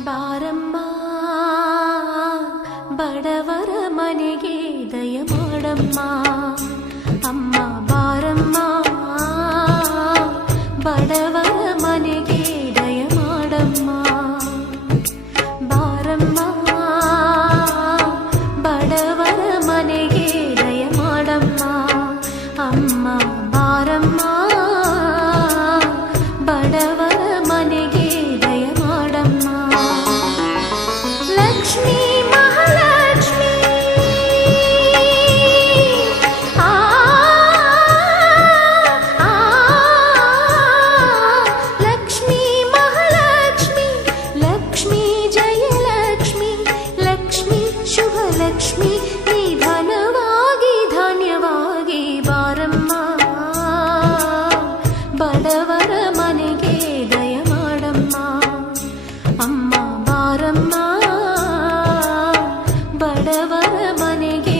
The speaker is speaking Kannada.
ಬಾರಮ್ಮ ಬಡವರ ಮನೆಗೆ ದಯ ಮಾಡಮ್ಮ ಅಮ್ಮ ಬಾರಮ್ಮ ಬಡವರ ಮನೆಗೆ ದಯ ಮಾಡಮ್ಮ ಬಾರಮ್ಮ ಬಡವರ ಮನೆಗೆ ದಯ ಮಾಡಮ್ಮ ಅಮ್ಮ ಬಾರಮ್ಮ ಬಡವರ ಮನೆಗೆ ದಯ ಮಾಡಮ್ಮ ಲಕ್ಷ್ಮೀ ಮಹಾಲಕ್ಷ್ಮೀ ಲಕ್ಷ್ಮೀ ಮಹಾಲಕ್ಷ್ಮಿ ಲಕ್ಷ್ಮೀ ಜಯಲಕ್ಷ್ಮಿ ಲಕ್ಷ್ಮೀ ಶುಭಲಕ್ಷ್ಮಿ ನಿಧನವಾಗಿ ಧಾನ್ಯವಾಗಿ ಬಾರಮ್ಮ ಬಡವರ ಮನೆಗೆ ದಯ ಮಾಡಮ್ಮ ಅಮ್ಮ ಬಾರಮ್ಮ ಬಡವರ ಮನೆಗೆ